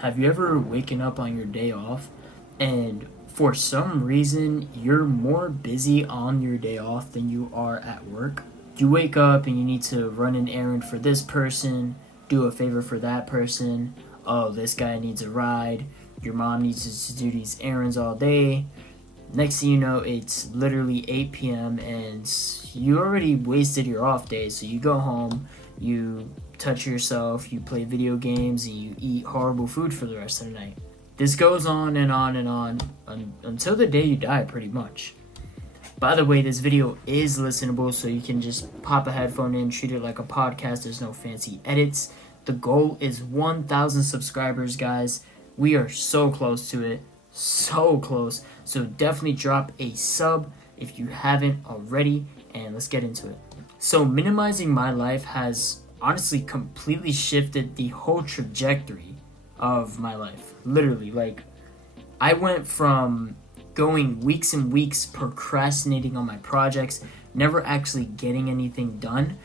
Have you ever waken up on your day off and for some reason you're more busy on your day off than you are at work? You wake up and you need to run an errand for this person, do a favor for that person. Oh, this guy needs a ride. Your mom needs to do these errands all day. Next thing you know, it's literally 8 p.m. and you already wasted your off day. So you go home, you touch yourself, you play video games, and you eat horrible food for the rest of the night. This goes on and on and on until the day you die, pretty much. By the way, this video is listenable, so you can just pop a headphone in, treat it like a podcast. There's no fancy edits. The goal is 1,000 subscribers, guys. We are so close to it. So close. So definitely drop a sub if you haven't already, and let's get into it. So minimizing my life has honestly completely shifted the whole trajectory of my life. Literally, like, I went from going weeks and weeks procrastinating on my projects, never actually getting anything done,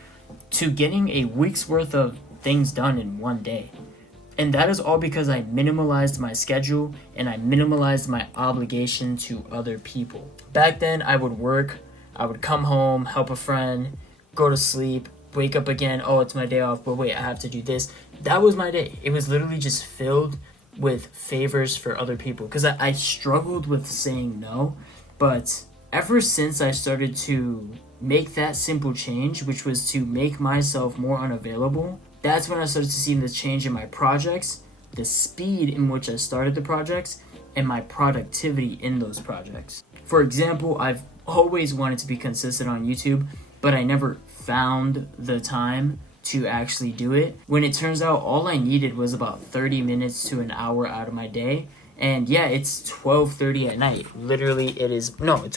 to getting a week's worth of things done in one day. And that is all because I minimalized my schedule and I minimalized my obligation to other people. Back then, I would work, I would come home, help a friend, go to sleep, wake up again, oh, it's my day off, but wait, I have to do this. That was my day. It was literally just filled with favors for other people because I struggled with saying no. But ever since I started to make that simple change, which was to make myself more unavailable, that's when I started to see the change in my projects, the speed in which I started the projects, and my productivity in those projects. For example, I've always wanted to be consistent on YouTube, but I never found the time to actually do it. When it turns out all I needed was about 30 minutes to an hour out of my day. And yeah, it's 12:30 at night. Literally, it's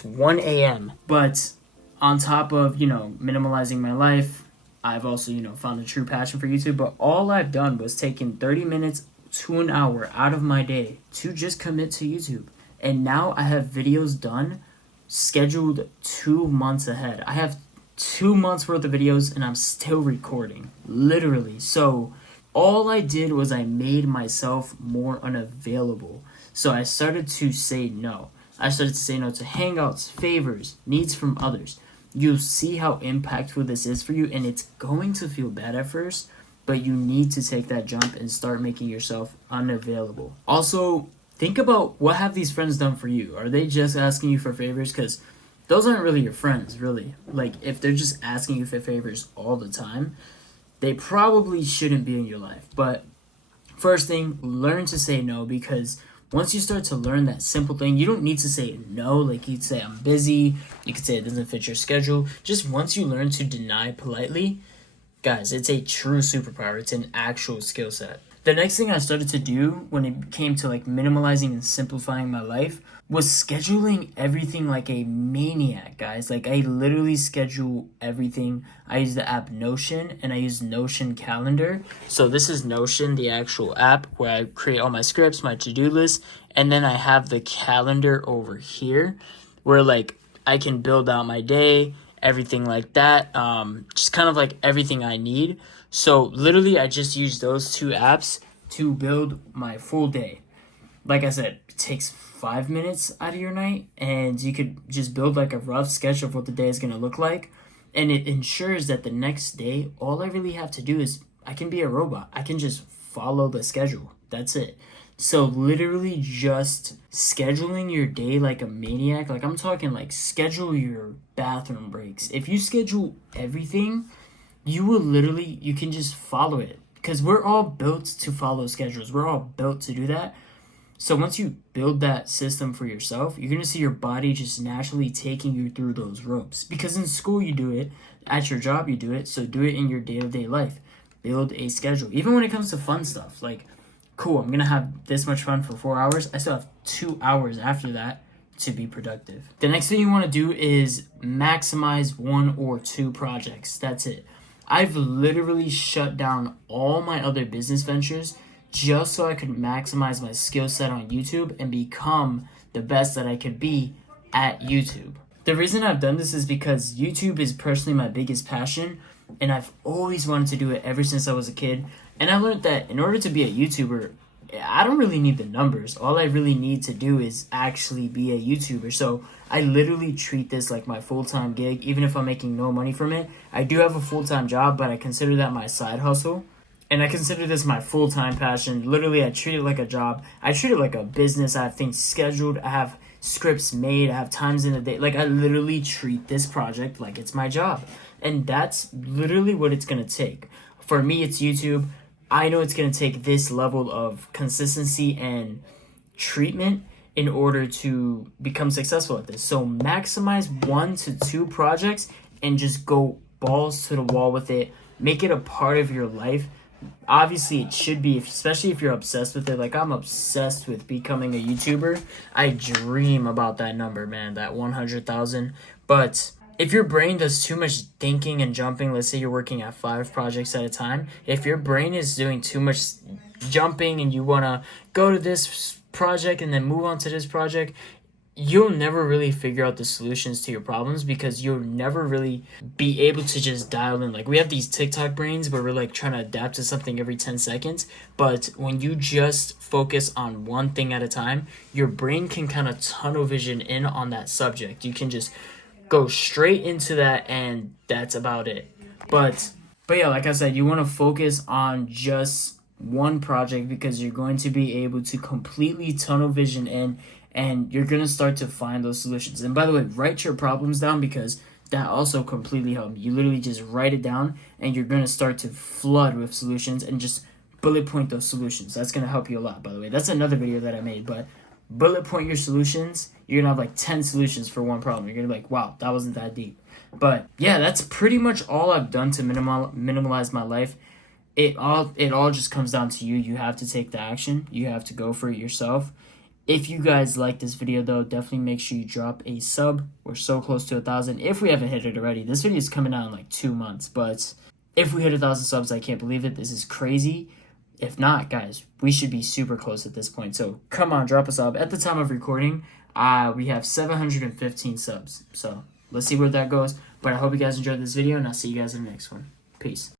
1 a.m. But on top of, minimalizing my life, I've also, found a true passion for YouTube. But all I've done was taken 30 minutes to an hour out of my day to just commit to YouTube. And now I have videos done, scheduled 2 months ahead. I have 2 months worth of videos and I'm still recording, literally. So all I did was I made myself more unavailable. So I started to say no. I started to say no to hangouts, favors, needs from others. You'll see how impactful this is for you, and it's going to feel bad at first, but you need to take that jump and start making yourself unavailable. Also, think about what have these friends done for you. Are they just asking you for favors? Because those aren't really your friends, really. Like, if they're just asking you for favors all the time, they probably shouldn't be in your life. But first thing, learn to say no, because once you start to learn that simple thing, you don't need to say no. Like, you'd say, I'm busy. You could say it doesn't fit your schedule. Just once you learn to deny politely, guys, it's a true superpower. It's an actual skill set. The next thing I started to do when it came to minimalizing and simplifying my life was scheduling everything like a maniac, guys. Like, I literally schedule everything. I use the app Notion, and I use Notion Calendar. So this is Notion, the actual app where I create all my scripts, my to-do list, and then I have the calendar over here where I can build out my day, everything like that. Just kind of everything I need. So literally I just use those two apps to build my full day. Like I said, it takes 5 minutes out of your night, and you could just build a rough sketch of what the day is going to look like. And it ensures that the next day, all I really have to do is I can be a robot. I can just follow the schedule. That's it. So literally just scheduling your day like a maniac. I'm talking schedule your bathroom breaks. If you schedule everything, you can just follow it, because we're all built to follow schedules. We're all built to do that. So once you build that system for yourself, you're going to see your body just naturally taking you through those ropes, because in school you do it, at your job you do it, so do it in your day-to-day life. Build a schedule. Even when it comes to fun stuff, cool, I'm going to have this much fun for 4 hours. I still have 2 hours after that to be productive. The next thing you want to do is maximize 1 or 2 projects. That's it. I've literally shut down all my other business ventures just so I could maximize my skill set on YouTube and become the best that I could be at YouTube. The reason I've done this is because YouTube is personally my biggest passion, and I've always wanted to do it ever since I was a kid. And I learned that in order to be a YouTuber, I don't really need the numbers. All I really need to do is actually be a YouTuber. So I literally treat this like my full-time gig, even if I'm making no money from it. I do have a full-time job, but I consider that my side hustle. And I consider this my full-time passion. Literally, I treat it like a job. I treat it like a business. I have things scheduled. I have scripts made. I have times in the day. Like, I literally treat this project like it's my job. And that's literally what it's going to take. For me, it's YouTube. I know it's going to take this level of consistency and treatment in order to become successful at this. So maximize 1 to 2 projects and just go balls to the wall with it. Make it a part of your life. Obviously, it should be, especially if you're obsessed with it. Like, I'm obsessed with becoming a YouTuber. I dream about that number, man, that 100,000. But if your brain does too much thinking and jumping, let's say you're working at 5 projects at a time, if your brain is doing too much jumping and you want to go to this project and then move on to this project, you'll never really figure out the solutions to your problems because you'll never really be able to just dial in. Like, we have these TikTok brains where we're like trying to adapt to something every 10 seconds. But when you just focus on one thing at a time, your brain can kind of tunnel vision in on that subject. You can just go straight into that, and that's about it. But yeah, like I said, you want to focus on just one project because you're going to be able to completely tunnel vision in, and you're going to start to find those solutions. And by the way, write your problems down because that also completely helped me. You literally just write it down and you're going to start to flood with solutions and just bullet point those solutions. That's going to help you a lot, by the way. That's another video that I made, but bullet point your solutions. You're going to have like 10 solutions for one problem. You're going to be like, wow, that wasn't that deep. But yeah, that's pretty much all I've done to minimalize my life. It all just comes down to you. You have to take the action. You have to go for it yourself. If you guys like this video, though, definitely make sure you drop a sub. We're so close to 1,000. If we haven't hit it already, this video is coming out in like 2 months. But if we hit 1,000 subs, I can't believe it. This is crazy. If not, guys, we should be super close at this point. So come on, drop a sub. At the time of recording, we have 715 subs. So let's see where that goes. But I hope you guys enjoyed this video, and I'll see you guys in the next one. Peace.